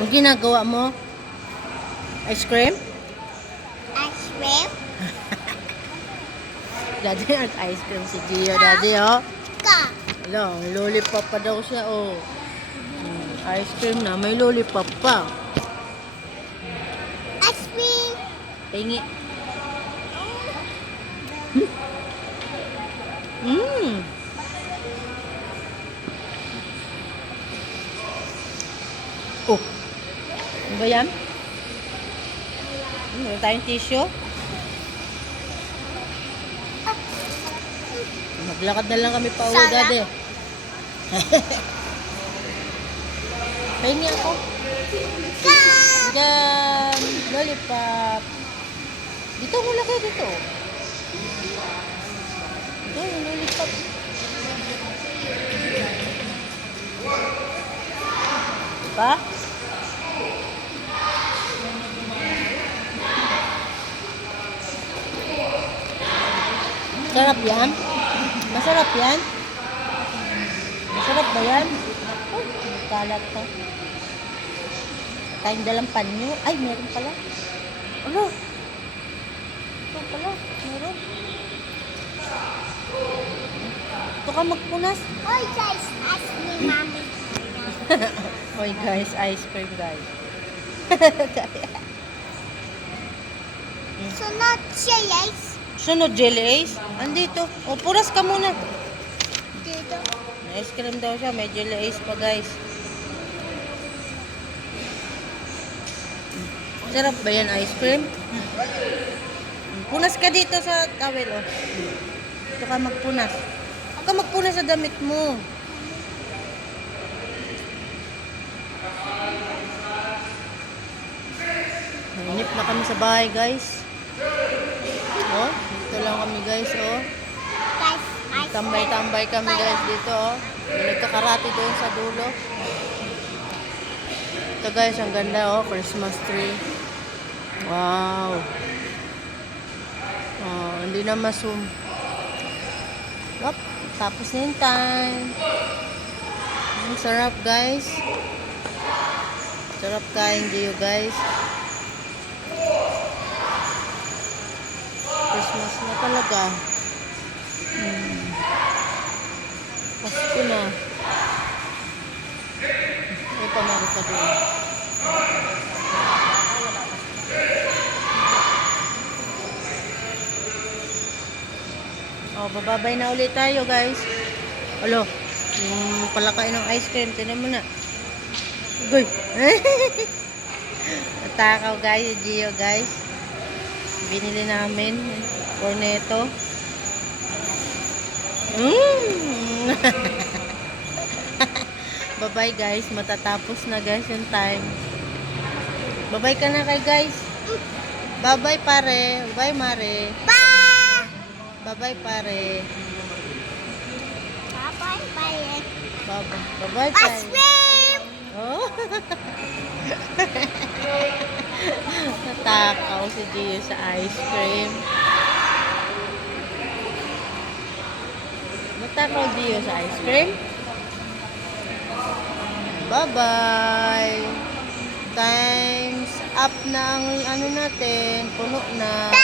Ang ginagawa mo? Ice cream? Ice cream? Daddy, nag-ice cream si Gio, Daddy, oh. Ka. Hello, lollipop pa daw siya, oh. Ice cream na, may lollipop pa. Ice cream. Tingi. Mmm. Oh. Ano ba yan? Meron tayong tissue. Maglakad na lang kami pa uwi, Sarap. Daddy. Pahingi ako. Ka. Diyan. Lollipop. Dito mo lagay dito. Ito yung lollipop. Diba? Sarap yan? Masarap yan? Masarap ba yan? Ay, kalat to. Tayong dalang panyo. Ay, meron pala. Ano? Ito pala. Meron. Ito ka magpunas. Oy guys, ask me mommy. Oy guys, ice cream guys. Sunod siya guys. Sunod jelly ace. Andito. O, punas ka muna. Dito. May ice cream daw siya. May jelly ace pa guys. Sarap ba yan ice cream? Punas ka dito sa towel, oh. Ito ka magpunas. Huwag ka magpunas sa damit mo. Nainip na kami sa bahay, guys. Oh, dito lang kami, guys, oh. Guys, ice Tambay-tambay kami, guys, dito, oh. May nagkakarate doon sa dulo. Ito, guys, ang ganda, oh. Christmas tree. Wow. Oh, hindi na masum. Wap, tapos na yung time. Ang sarap, guys. Sarap kain Gio, guys. Christmas na talaga. Pasko na. May pamaro pa doon. Oh, bababay na ulit tayo, guys. Alo, yung palakain ng ice cream, tinan mo na. Ugoy. Natakaw, guys, Gio, guys. Binili namin. Cornetto. Bye-bye, guys. Matatapos na, guys, yung time. Bye-bye ka na kay, guys. Bye-bye, pare. Bye, Mare. Bye. Bye-bye, pare. Bye bye. Bye-bye. Bye-bye, Ice pare. cream. Oh. Natakaw si Gio sa ice cream. Natakaw Gio sa ice cream. Bye-bye. Times up na ang ano natin. Puno na.